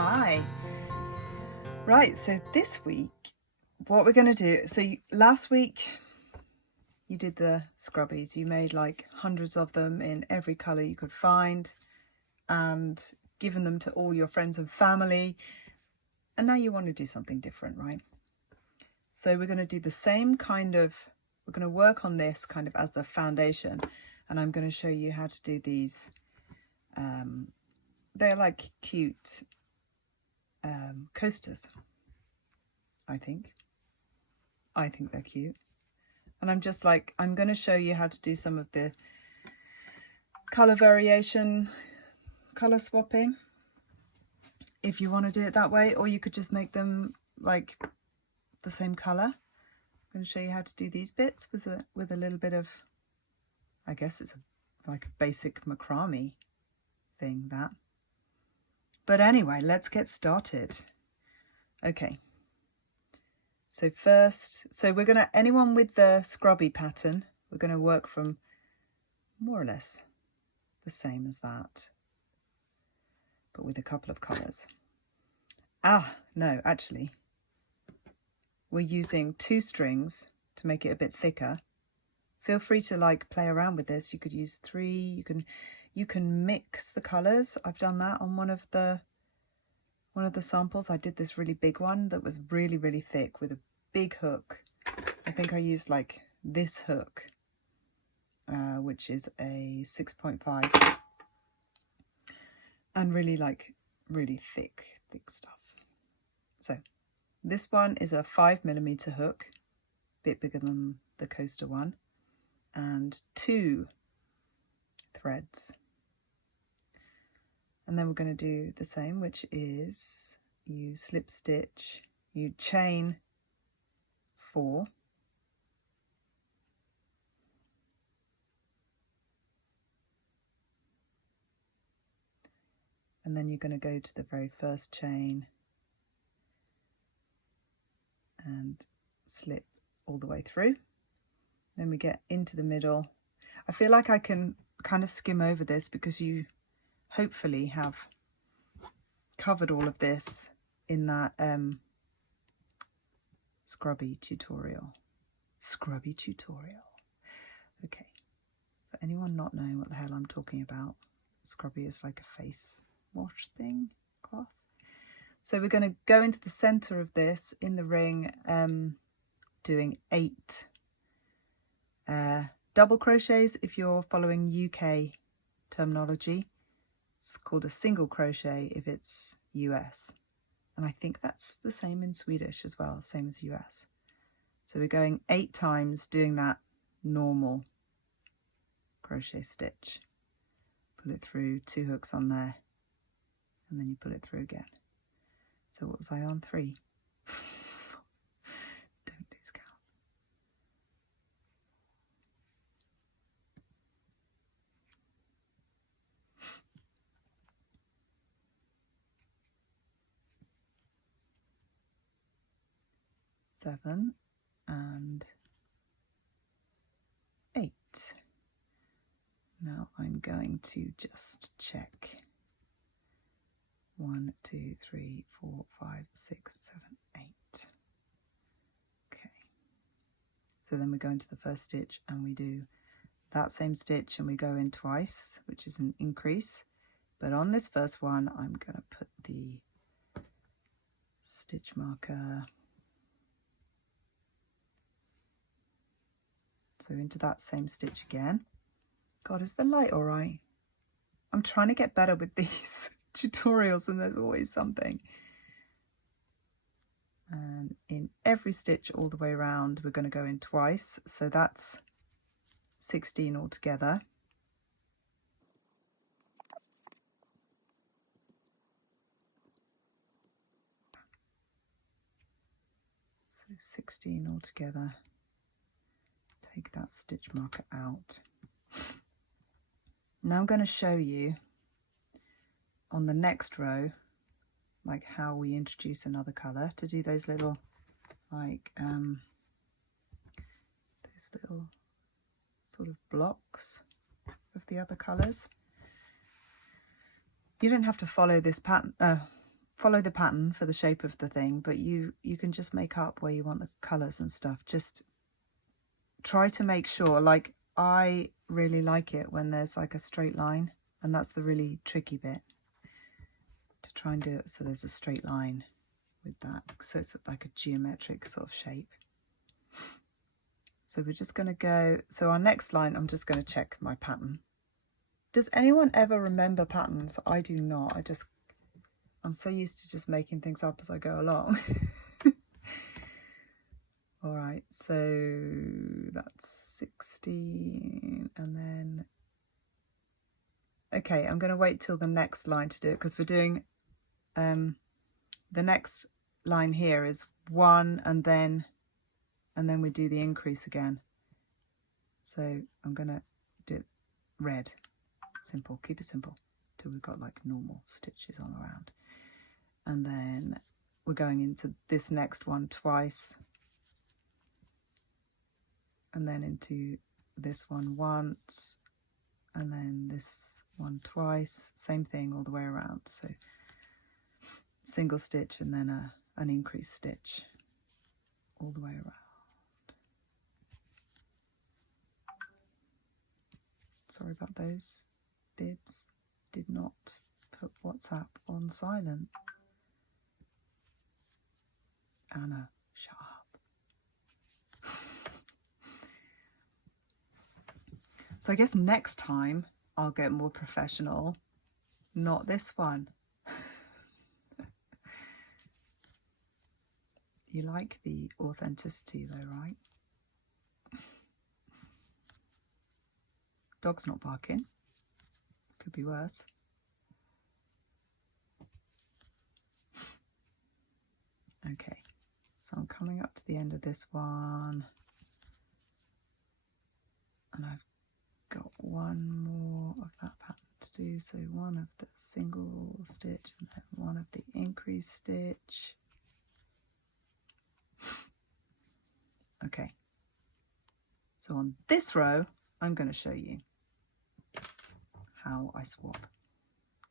Hi. Right, so this week what we're going to do, last week you did the scrubbies. You made like hundreds of them in every colour you could find and given them to all your friends and family. And now you want to do something different, right? So we're going to do the same kind of, we're going to work on this kind of as the foundation. And I'm going to show you how to do these. They're like cute coasters, I think. I think they're cute. And I'm going to show you how to do some of the colour variation, colour swapping, if you want to do it that way, or you could just make them like the same colour. I'm going to show you how to do these bits with a little bit of, I guess it's like a basic macrame thing, that. But anyway, let's get started. Okay. So first, we're going to, anyone with the scrubby pattern, we're going to work from more or less the same as that, but with a couple of colours. No, actually, we're using 2 strings to make it a bit thicker. Feel free to like play around with this. You could use 3, you can mix the colours. I've done that on one of the samples. I did this really big one that was really, really thick with a big hook. I think I used like this hook, which is a 6.5, and really thick stuff. So this one is a 5mm hook, a bit bigger than the coaster one, and 2 threads. And then we're going to do the same, which is you slip stitch, you chain 4, and then you're going to go to the very first chain and slip all the way through. Then we get into the middle. I feel like I can kind of skim over this because you hopefully have covered all of this in that scrubby tutorial. Okay, for anyone not knowing what the hell I'm talking about, scrubby is like a face wash thing, cloth. So we're going to go into the center of this in the ring, doing 8 double crochets. If you're following UK terminology, it's called a single crochet if it's US. And I think that's the same in Swedish as well, same as US. So we're going 8 times doing that normal crochet stitch. Pull it through, 2 hooks on there, and then you pull it through again. So what was I on? 3. Don't lose count. Seven and 8. Now I'm going to just check. 1, 2, 3, 4, 5, 6, 7, 8. Okay. So then we go into the first stitch and we do that same stitch and we go in twice, which is an increase. But on this first one, I'm going to put the stitch marker. So into that same stitch again. God, is the light all right? I'm trying to get better with these tutorials and there's always something. And in every stitch all the way around, we're going to go in twice. So that's 16 altogether. So 16 altogether. Take that stitch marker out. Now I'm going to show you on the next row like how we introduce another colour to do those little sort of blocks of the other colours. You don't have to follow this pattern, follow the pattern for the shape of the thing, but you can just make up where you want the colours and stuff. Just try to make sure, like I really like it when there's like a straight line, and that's the really tricky bit, to try and do it so there's a straight line with that, so it's like a geometric sort of shape. So we're just going to go, so our next line, I'm just going to check my pattern. Does anyone ever remember patterns? I do not. I'm so used to just making things up as I go along. All right, so that's 16, and then, okay, I'm going to wait till the next line to do it, because we're doing, the next line here is 1, and then we do the increase again. So I'm going to do it red, simple, keep it simple, till we've got like normal stitches on around. And then we're going into this next one twice, and then into this one once, and then this one twice, same thing all the way around. So single stitch and then an increased stitch all the way around. Sorry about those bibs, did not put WhatsApp on silent. Anna, shut up. So I guess next time I'll get more professional, not this one. You like the authenticity though, right? Dog's not barking. Could be worse. Okay, so I'm coming up to the end of this one, and I've got one more of that pattern to do. So one of the single stitch and then one of the increased stitch. Okay, so on this row I'm going to show you how I swap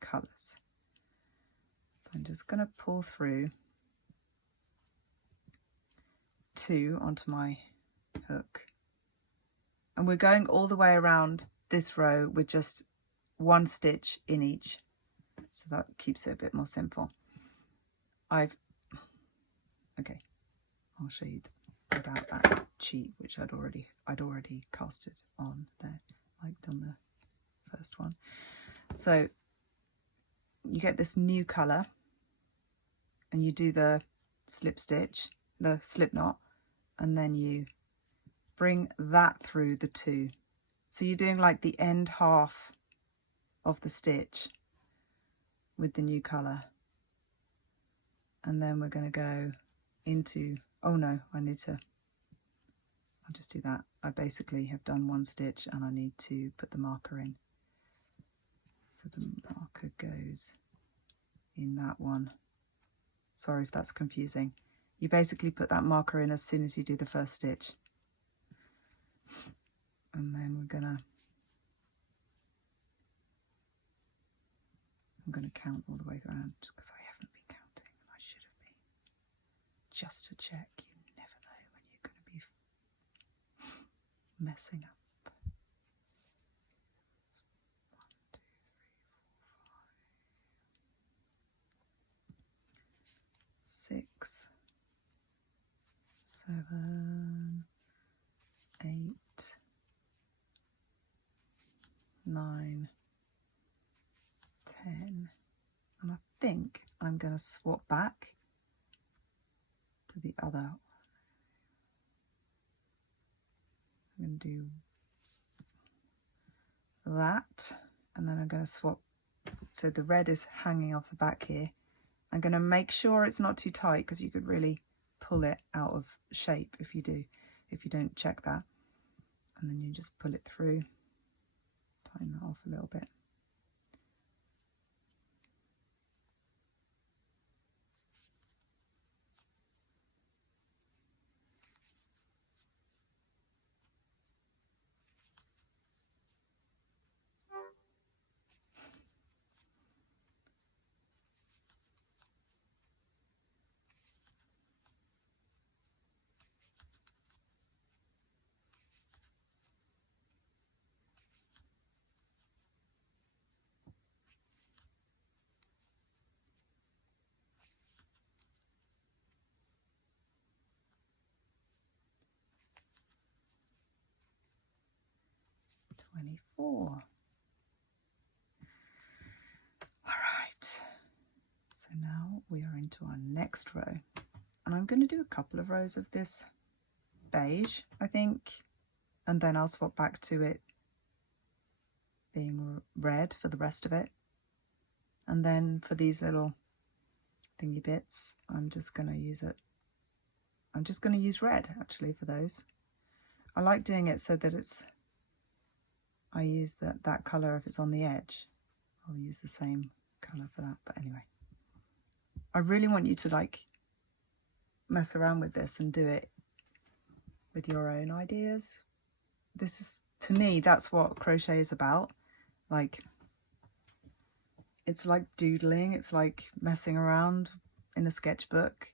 colours. So I'm just going to pull through 2 onto my hook, and we're going all the way around this row with just 1 stitch in each, so that keeps it a bit more simple. Okay, I'll show you without that cheat, which I'd already casted on there, like done the first one. So you get this new colour, and you do the slip stitch, the slip knot, and then you bring that through the 2. So you're doing like the end half of the stitch with the new colour. And then we're going to go into, oh no, I'll just do that. I basically have done 1 stitch and I need to put the marker in. So the marker goes in that one. Sorry if that's confusing. You basically put that marker in as soon as you do the first stitch. And then I'm gonna count all the way around, because I haven't been counting. I should have been, just to check. You never know when you're going to be messing up. 6, 7, 8, 9, 10, and I think I'm going to swap back to the other. I'm going to do that, and then I'm going to swap, so the red is hanging off the back here. I'm going to make sure it's not too tight, because you could really pull it out of shape if you don't check that. And then you just pull it through, tighten that off a little bit. 24. All right, so now we are into our next row, and I'm going to do a couple of rows of this beige, I think, and then I'll swap back to it being red for the rest of it. And then for these little thingy bits, I'm just going to use it. I'm just going to use red actually for those. I like doing it so that I use that colour if it's on the edge. I'll use the same colour for that. But anyway, I really want you to like mess around with this and do it with your own ideas. This is, to me, that's what crochet is about. Like, it's like doodling, it's like messing around in a sketchbook.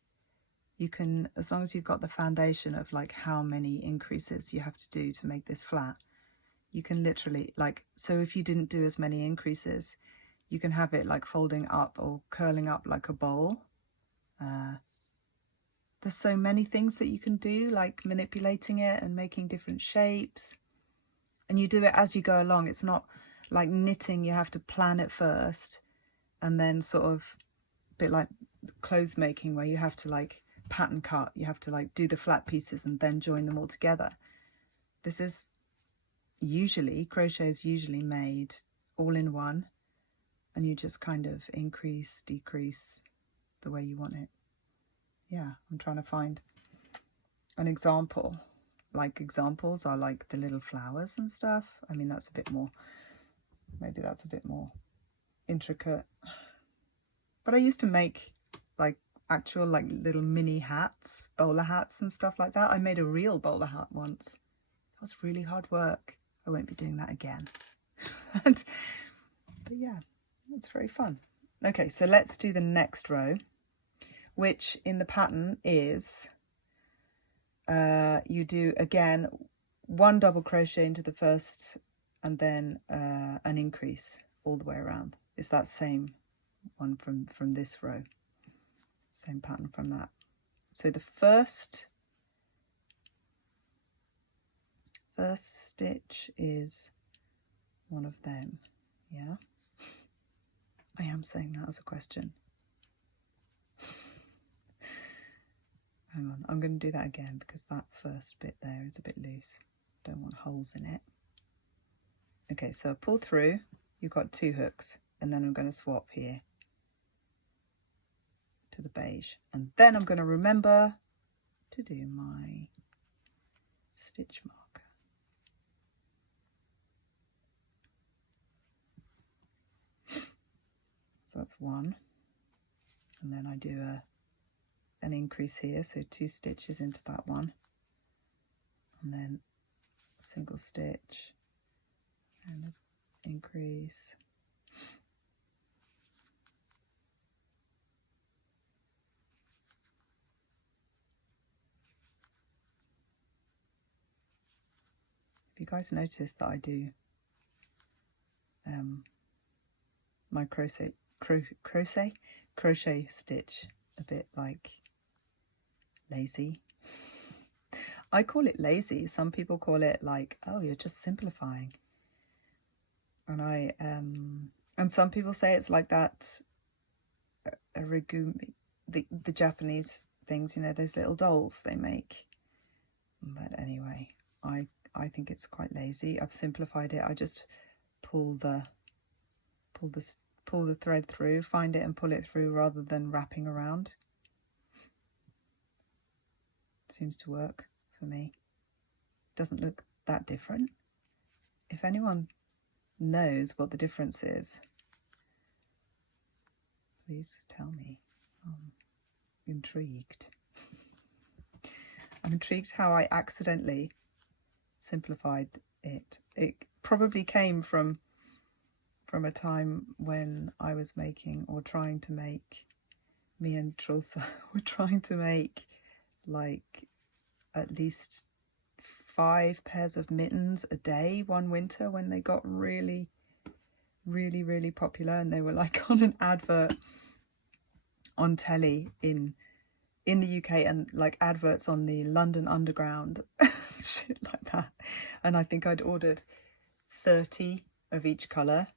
You can, as long as you've got the foundation of like how many increases you have to do to make this flat, you can literally like, so if you didn't do as many increases, you can have it like folding up or curling up like a bowl. There's so many things that you can do, like manipulating it and making different shapes. And you do it as you go along. It's not like knitting, you have to plan it first, and then sort of a bit like clothes making where you have to like pattern cut, you have to like do the flat pieces and then join them all together. This is usually, crochet is usually made all in one, and you just kind of increase, decrease the way you want it. Yeah, I'm trying to find an example. Like examples are like the little flowers and stuff. I mean, that's a bit more, maybe that's a bit more intricate. But I used to make like actual like little mini hats, bowler hats and stuff like that. I made a real bowler hat once. It was really hard work. I won't be doing that again. But yeah, it's very fun. Okay, so let's do the next row, which in the pattern is you do again 1 double crochet into the first, and then an increase all the way around. It's that same one from this row, same pattern from that. So the first stitch is one of them. Yeah, I am saying that as a question. Hang on, I'm going to do that again because that first bit there is a bit loose. Don't want holes in it. Okay, so pull through, you've got 2 hooks, and then I'm going to swap here to the beige. And then I'm going to remember to do my stitch marker. So that's 1. And then I do an increase here, so 2 stitches into that one, and then a single stitch and an increase, if you guys notice that I do my crochet stitch a bit like lazy. I call it lazy. Some people call it like, oh, you're just simplifying. And and some people say it's like that origami, the Japanese things, you know, those little dolls they make. But anyway, I think it's quite lazy. I've simplified it. I just pull the thread through, find it and pull it through rather than wrapping around. Seems to work for me. Doesn't look that different. If anyone knows what the difference is, please tell me. I'm intrigued. I'm intrigued how I accidentally simplified it. It probably came from a time when I was making, or trying to make, me and Trulsa were trying to make like at least 5 pairs of mittens a day one winter when they got really popular, and they were like on an advert on telly in the UK, and like adverts on the London Underground, shit like that. And I think I'd ordered 30 of each colour,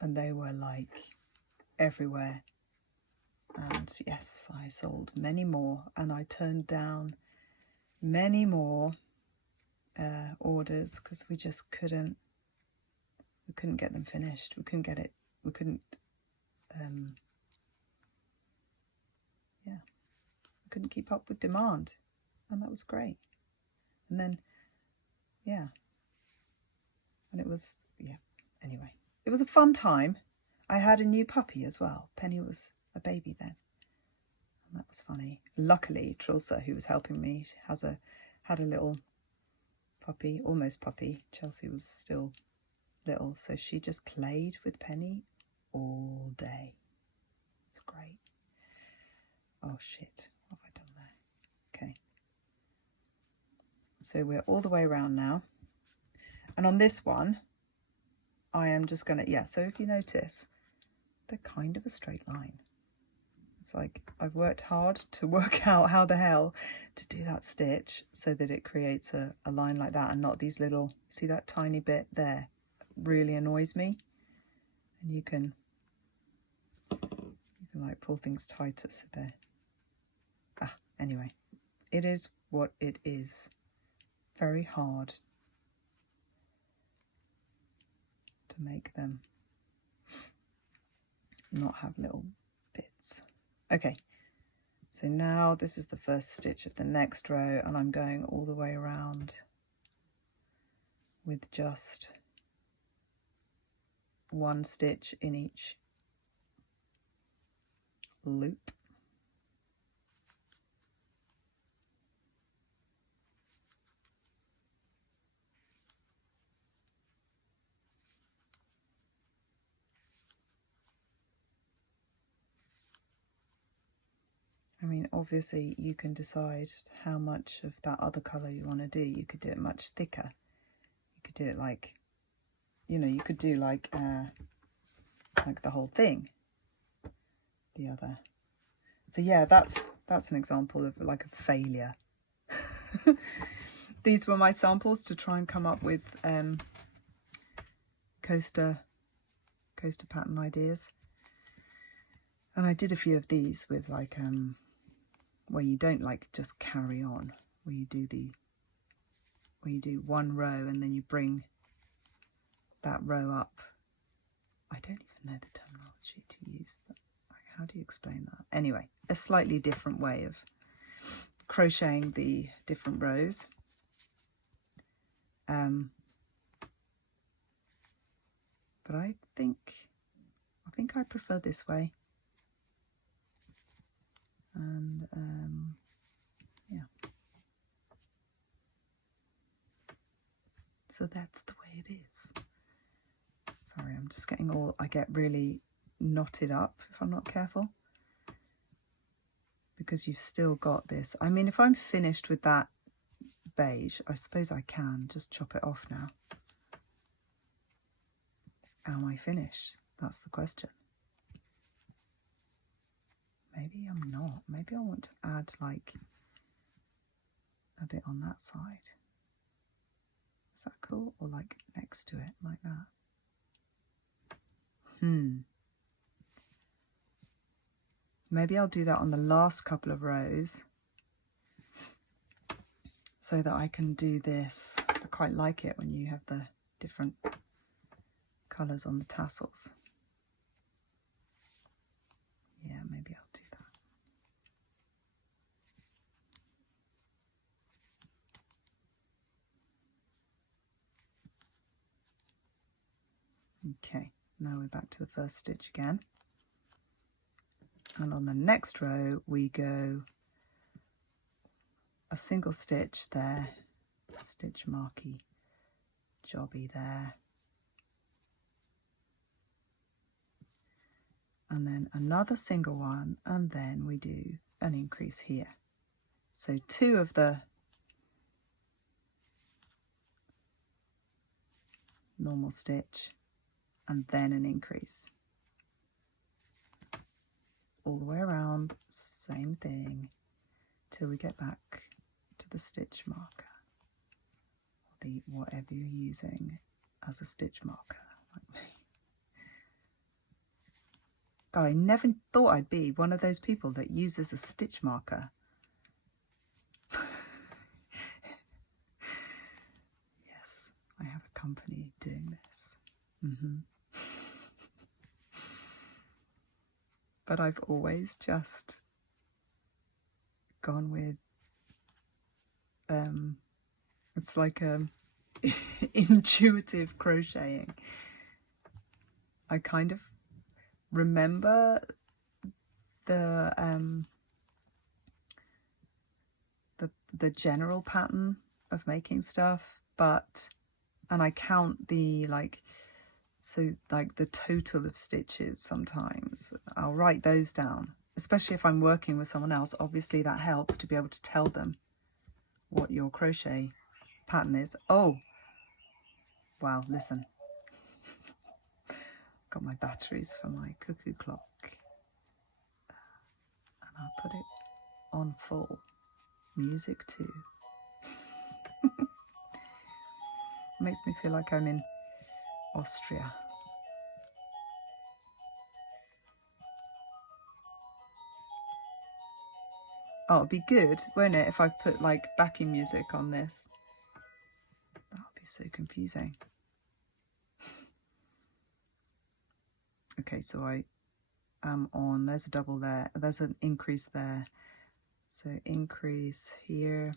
and they were like everywhere. And yes, I sold many more, and I turned down many more orders because we just couldn't get them finished. We couldn't keep up with demand, and that was great. And then and it was anyway, it was a fun time. I had a new puppy as well. Penny was a baby then, and that was funny. Luckily, Trilsa, who was helping me, had a little puppy, almost puppy. Chelsea was still little, so she just played with Penny all day. It's great. Oh shit, what have I done there? Okay, so we're all the way around now, and on this one I am just gonna, so if you notice, they're kind of a straight line. It's like I've worked hard to work out how the hell to do that stitch so that it creates a line like that, and not these little, see that tiny bit there? Really annoys me. And you can like pull things tighter so they're anyway, it is what it is. Very hard to make them not have little bits. Okay, so now this is the first stitch of the next row, and I'm going all the way around with just one stitch in each loop. I mean, obviously you can decide how much of that other colour you want to do. You could do it much thicker. You could do it like, you could do like the whole thing. The other. So yeah, that's an example of like a failure. These were my samples to try and come up with coaster pattern ideas. And I did a few of these with like where you don't like just carry on, where you do one row and then you bring that row up. I don't even know the terminology to use. How do you explain that? Anyway, a slightly different way of crocheting the different rows. But I think I prefer this way. And so that's the way it is. Sorry, I'm just getting I get really knotted up if I'm not careful, because you've still got this. I mean, if I'm finished with that beige, I suppose I can just chop it off now. Am I finished? That's the question. Maybe I'm not. Maybe I want to add like a bit on that side. Is that cool? Or like next to it, like that. Maybe I'll do that on the last couple of rows so that I can do this. I quite like it when you have the different colours on the tassels. Yeah, maybe I'll do that. Okay, now we're back to the first stitch again. And on the next row we go a single stitch there, stitch marky jobby there, and then another single one, and then we do an increase here. So two of the normal stitch and then an increase. All the way around, same thing, till we get back to the stitch marker, or the whatever you're using. as a stitch marker. Like me. God, I never thought I'd be one of those people that uses a stitch marker. Yes, I have a company doing this. But I've always just gone with, it's like intuitive crocheting. I kind of remember the general pattern of making stuff, and I count the the total of stitches sometimes. I'll write those down, especially if I'm working with someone else. Obviously that helps to be able to tell them what your crochet pattern is. Oh, wow, listen. Got my batteries for my cuckoo clock. And I'll put it on full. Music too. Makes me feel like I'm in Austria. Oh, it'd be good, won't it, if I put like backing music on this? That would be so confusing. Okay, so I am on, there's a double there, there's an increase there. So increase here.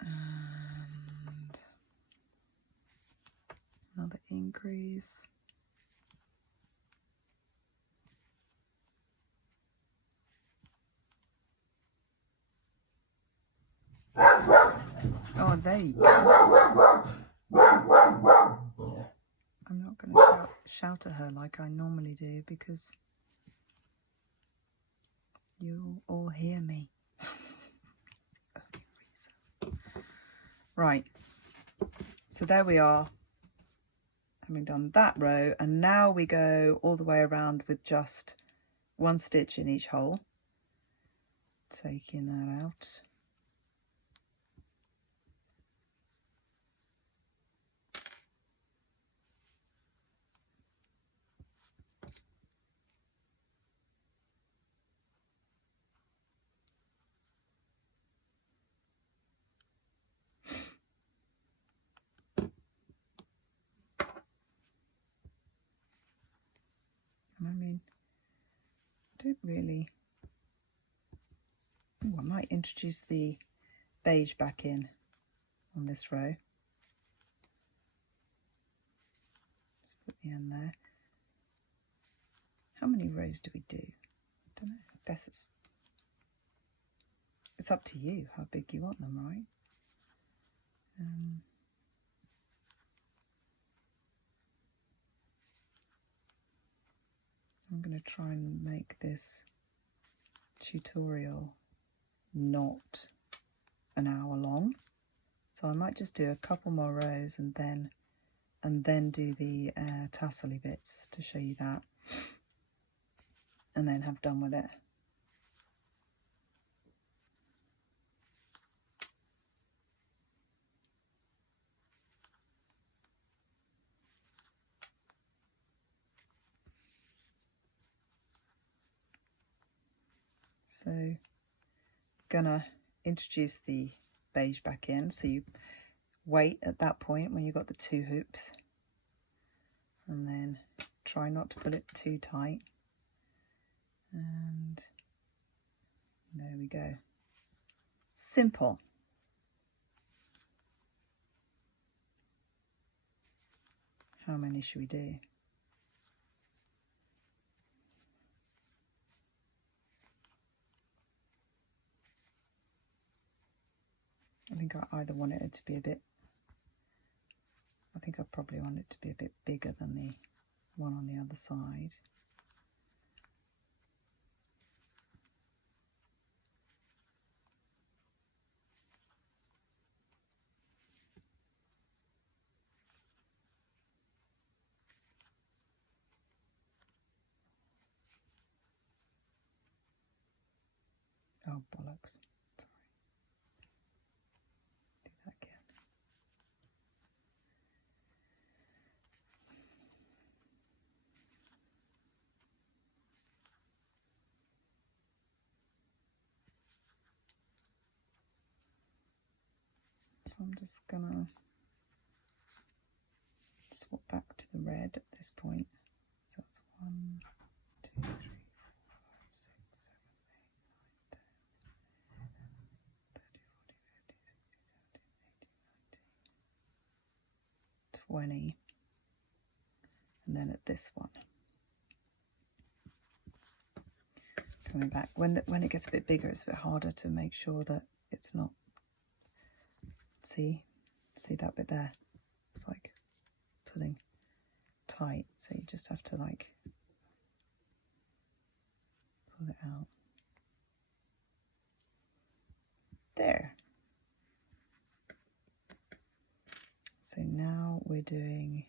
And another increase. Oh, there you go. I'm not going to shout at her like I normally do because you'll all hear me. Right, so there we are, having done that row, and now we go all the way around with just one stitch in each hole, taking that out. I mean, I don't really... Ooh, I might introduce the beige back in on this row. Just at the end there. How many rows do we do? I don't know. I guess it's up to you how big you want them, right? I'm going to try and make this tutorial not an hour long, so I might just do a couple more rows and then do the tassel-y bits to show you that, and then have done with it. So gonna introduce the beige back in, so you wait at that point when you've got the 2 hoops, and then try not to pull it too tight, and there we go. Simple. How many should we do? I think I either want it to be a bit, I think I probably want it to be a bit bigger than the one on the other side. Oh, bollocks. Sorry. Do that again. So I'm just gonna swap back to the red at this point. So that's 1, 2, 3, 4, 5, 6, 7, 8, 9, 10, 11, 12, 13, 14, 15, 16, 17, 18, 19, 20. And then at this one, coming back. When it gets a bit bigger, it's a bit harder to make sure that it's not, see that bit there? It's like pulling tight, so you just have to like pull it out. There. So now we're doing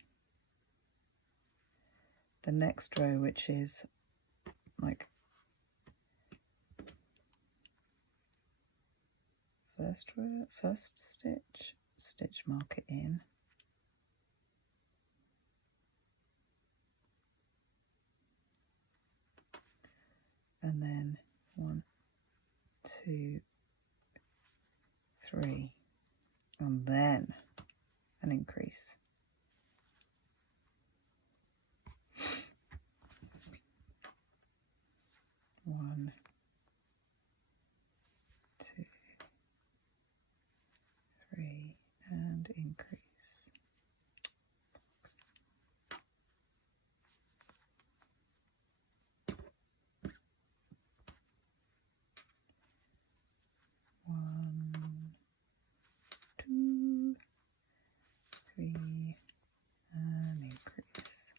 the next row, which is like first stitch, mark it in, and then 1, 2, 3, and then an increase. One, 2, 3, and increase. 1, 2, 3, and increase.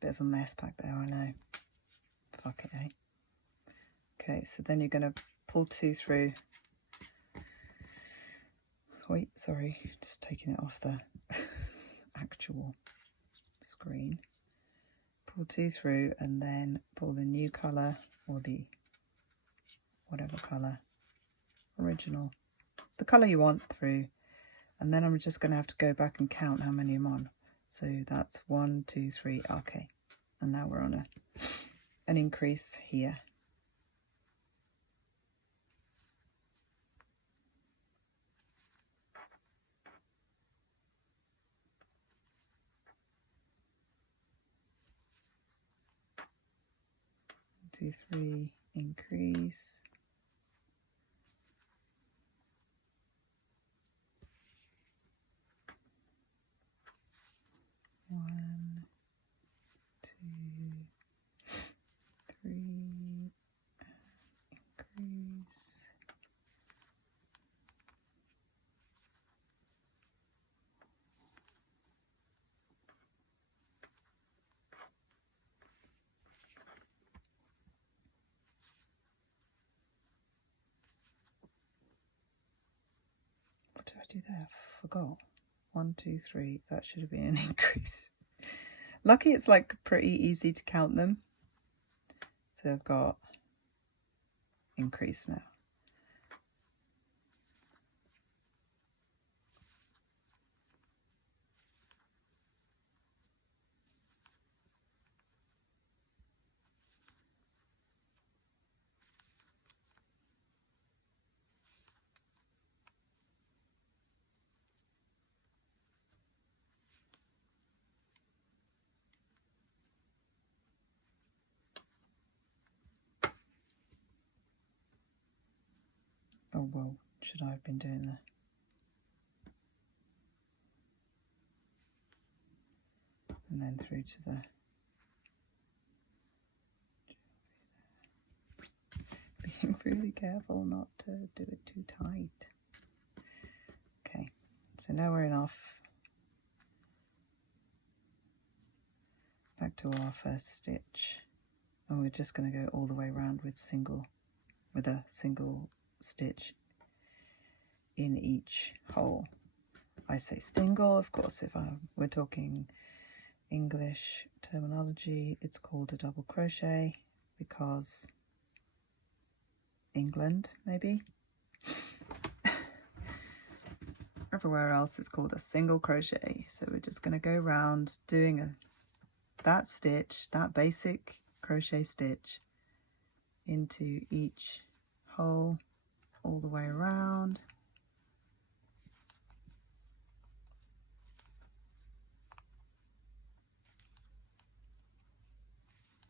Bit of a mess back there, I know. Fuck it, eh? Okay, so then you're going to pull 2 through. Wait, sorry, just taking it off the actual screen. Pull 2 through and then pull the new colour, or the whatever colour, original, the colour you want through, and then I'm just going to have to go back and count how many I'm on. So that's 1, 2, 3, okay. And now we're on an increase here. Two, 3, increase. 1, 2, 3, increase. What did I do there? I forgot. 1, 2, 3. That should have been an increase. Lucky it's like pretty easy to count them. So I've got increase now. Oh well, should I have been doing that? And then through to the being really careful not to do it too tight. So now we're enough. Back to our first stitch, and we're just going to go all the way around with a single stitch in each hole. I say single, of course, if we're talking English terminology, it's called a double crochet because England, maybe. Everywhere else it's called a single crochet. So we're just going to go around doing that stitch, that basic crochet stitch into each hole all the way around.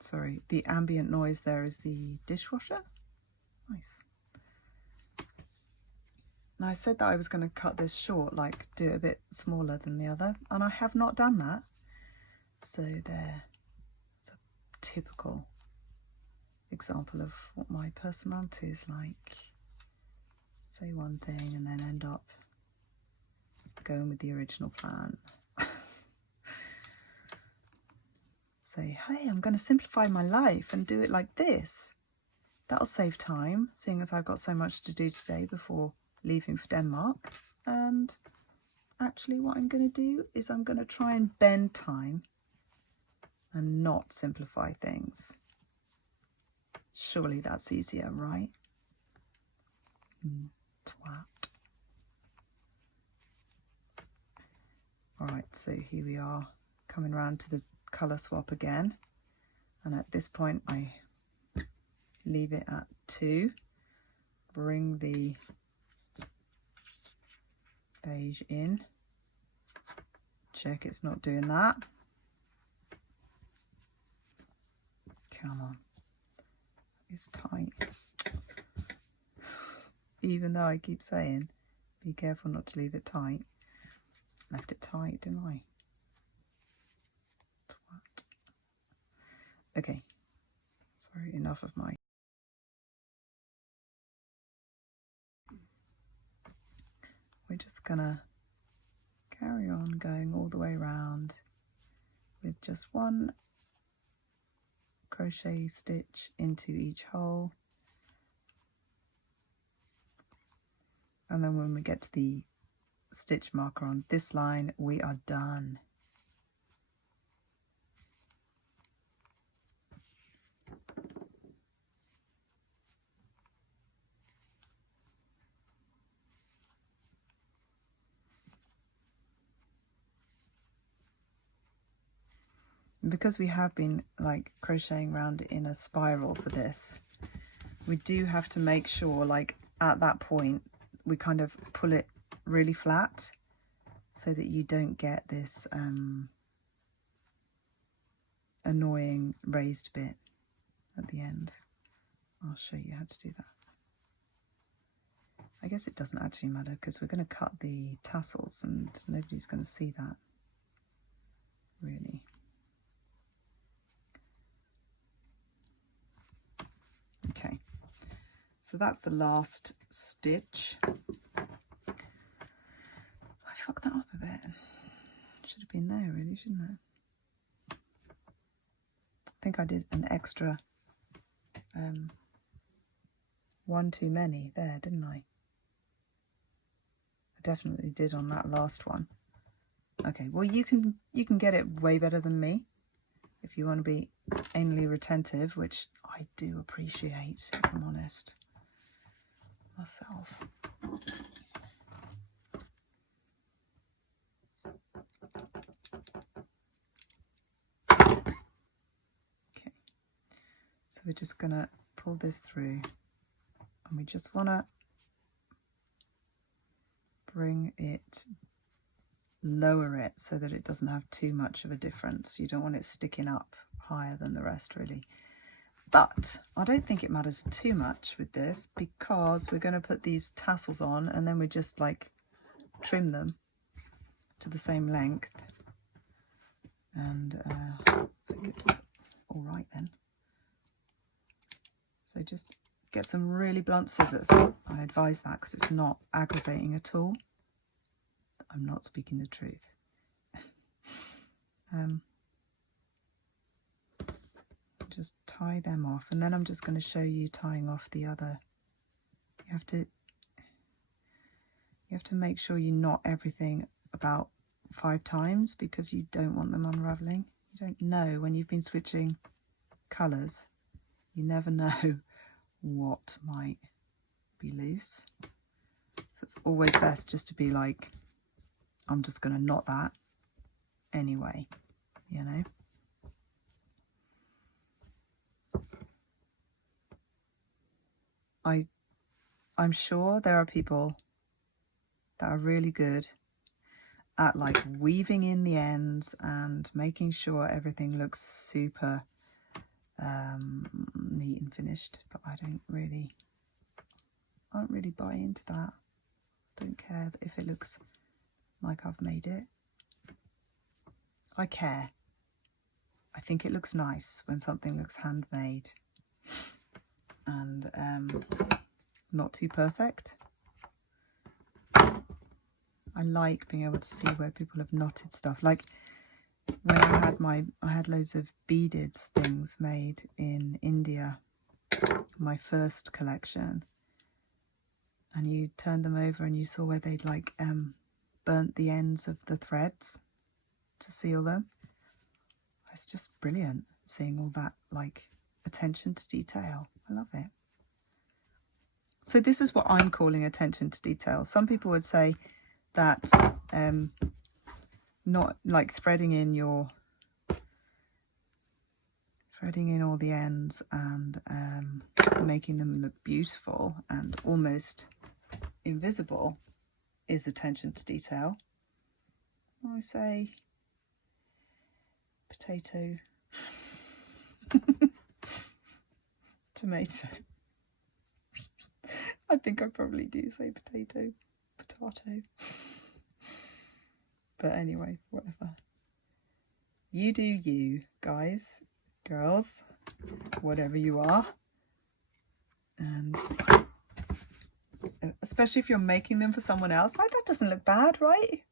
Sorry, the ambient noise there is the dishwasher. Nice. Now I said that I was going to cut this short, like do it a bit smaller than the other, and I have not done that. So there, it's a typical example of what my personality is like. Say one thing and then end up going with the original plan. Say, hey, I'm going to simplify my life and do it like this. That'll save time, seeing as I've got so much to do today before leaving for Denmark. And actually what I'm going to do is I'm going to try and bend time and not simplify things. Surely that's easier, right? Twat. Alright, so here we are coming round to the colour swap again, and at this point I leave it at 2, bring the beige in, check it's not doing that, come on, it's tight, even though I keep saying be careful not to leave it tight. Left it tight, didn't I? Okay, sorry, enough of my... We're just gonna carry on going all the way around with just one crochet stitch into each hole, and then when we get to the stitch marker on this line, we are done. Because we have been like crocheting around in a spiral for this, we do have to make sure, like at that point, we kind of pull it really flat so that you don't get this annoying raised bit at the end. I'll show you how to do that. I guess it doesn't actually matter because we're going to cut the tassels and nobody's going to see that, really. Okay, so that's the last stitch. I fucked that up a bit. Should have been there really, shouldn't it? I think I did an extra one too many there, didn't I? I definitely did on that last one. Okay, well you can get it way better than me if you want to be anally retentive, which I do appreciate, if I'm honest, myself. Okay, so we're just going to pull this through, and we just want to bring it, lower it so that it doesn't have too much of a difference. You don't want it sticking up higher than the rest, really. But I don't think it matters too much with this because we're going to put these tassels on and then we just like trim them to the same length. And I think it's all right then. So just get some really blunt scissors. I advise that because it's not aggravating at all. I'm not speaking the truth. Just tie them off, and then I'm just going to show you tying off the other. You have to make sure you knot everything about 5 times because you don't want them unraveling. You don't know when you've been switching colours. You never know what might be loose. So it's always best just to be like, I'm just going to knot that anyway, you know. I'm sure there are people that are really good at like weaving in the ends and making sure everything looks super neat and finished, but I don't really buy into that. Don't care if it looks like I've made it. I care. I think it looks nice when something looks handmade and not too perfect. I like being able to see where people have knotted stuff. Like when I had loads of beaded things made in India, my first collection, and you turned them over and you saw where they'd like burnt the ends of the threads to seal them. It's just brilliant seeing all that like attention to detail. I love it. So this is what I'm calling attention to detail. Some people would say that not like threading in all the ends and making them look beautiful and almost invisible is attention to detail. I say potato, tomato. I think I probably do say potato. But anyway, whatever. You do you, guys, girls, whatever you are. And especially if you're making them for someone else, like that doesn't look bad, right?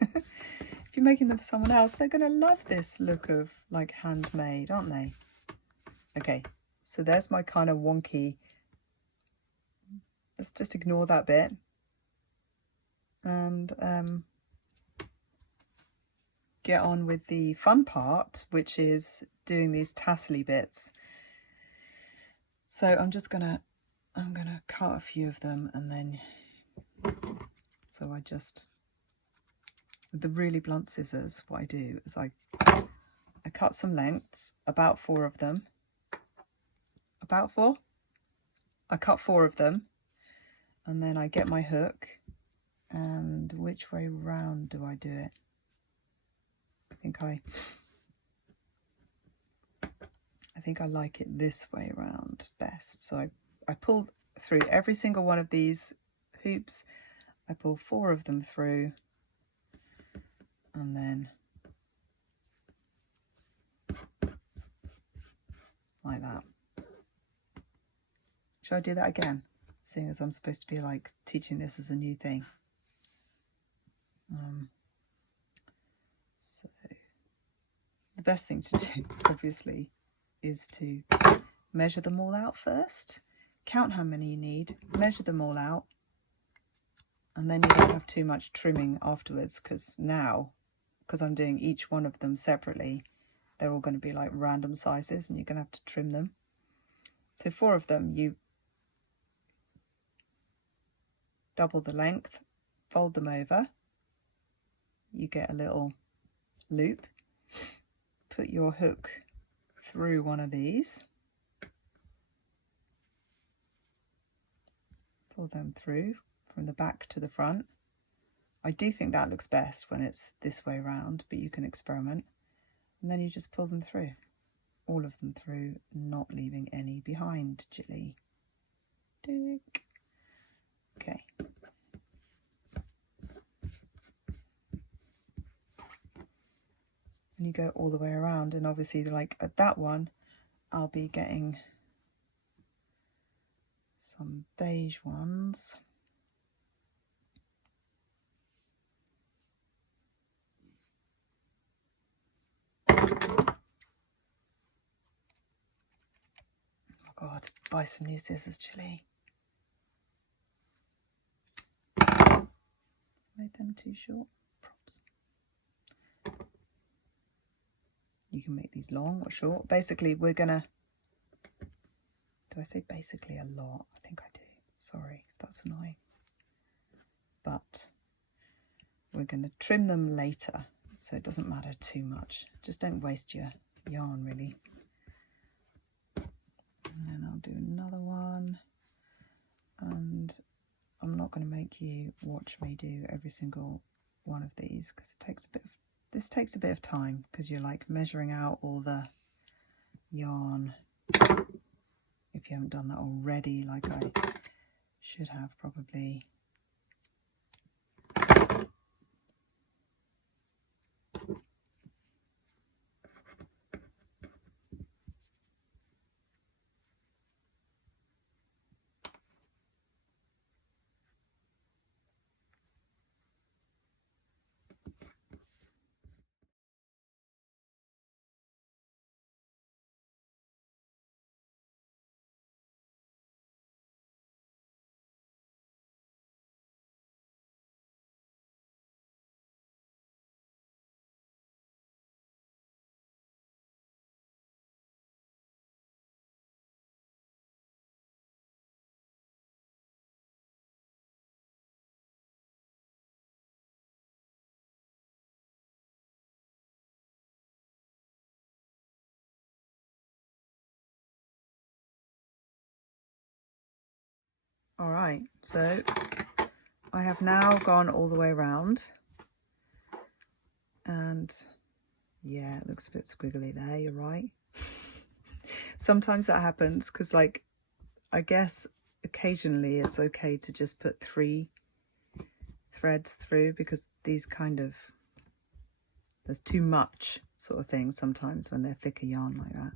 If you're making them for someone else, they're going to love this look of like handmade, aren't they? Okay, so there's my kind of wonky. Let's just ignore that bit. And get on with the fun part, which is doing these tassely bits. So I'm gonna cut a few of them, and then so I just, with the really blunt scissors, what I do is I cut some lengths, about 4 of them. About 4? I cut 4 of them, and then I get my hook, and which way round do I do it? I think I like it this way round best. So I pull through every single one of these hoops. I pull 4 of them through, and then like that. Should I do that again? Seeing as I'm supposed to be like teaching this as a new thing. So the best thing to do, obviously, is to measure them all out first. Count how many you need, measure them all out, and then you don't have too much trimming afterwards, because I'm doing each one of them separately, they're all going to be like random sizes and you're going to have to trim them. So 4 of them, you double the length, fold them over, you get a little loop, put your hook through one of these, pull them through from the back to the front. I do think that looks best when it's this way round, but you can experiment. And then you just pull them through, all of them through, not leaving any behind, Jilly. Dick. Okay. And you go all the way around, and obviously like at that one I'll be getting some beige ones, God, buy some new scissors, Chili. Made them too short. Props. You can make these long or short. Basically, we're gonna... Do I say basically a lot? I think I do. Sorry, that's annoying. But we're going to trim them later, so it doesn't matter too much. Just don't waste your yarn, really. And then I'll do another one. And I'm not going to make you watch me do every single one of these, because it takes a bit of... This takes a bit of time, because you're like measuring out all the yarn. If you haven't done that already, like I should have probably. All right, so I have now gone all the way around, and yeah, it looks a bit squiggly there, you're right. Sometimes that happens because, like, I guess occasionally it's okay to just put 3 threads through, because these kind of, there's too much sort of thing sometimes when they're thicker yarn like that.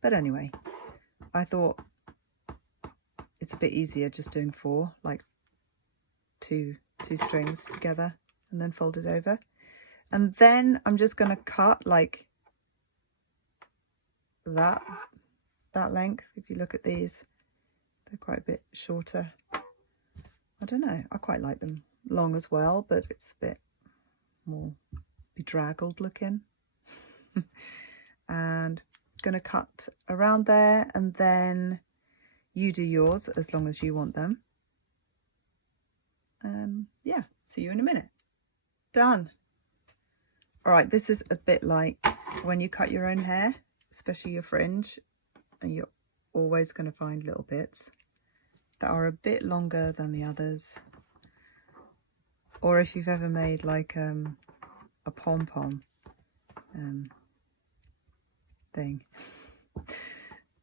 But anyway, I thought it's a bit easier just doing 4, like two strings together and then fold it over. And then I'm just going to cut like that length. If you look at these, they're quite a bit shorter. I don't know, I quite like them long as well, but it's a bit more bedraggled looking. And going to cut around there, and then you do yours as long as you want them. Yeah, see you in a minute. Done. All right, this is a bit like when you cut your own hair, especially your fringe, and you're always going to find little bits that are a bit longer than the others. Or if you've ever made like a pom-pom thing,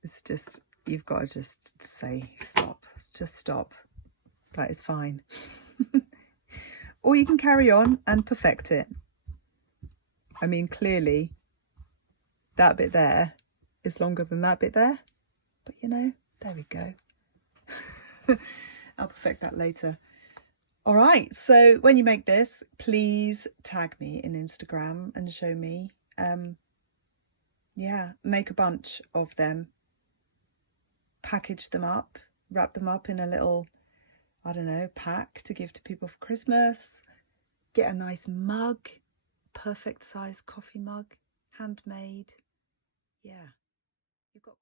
it's just, you've got to just say stop, just stop. That is fine. Or you can carry on and perfect it. I mean, clearly that bit there is longer than that bit there, but you know, there we go. I'll perfect that later. All right, so when you make this, please tag me in Instagram and show me. Yeah, make a bunch of them, package them up, wrap them up in a little, I don't know, pack to give to people for Christmas. Get a nice mug, perfect size coffee mug, handmade. Yeah, you've got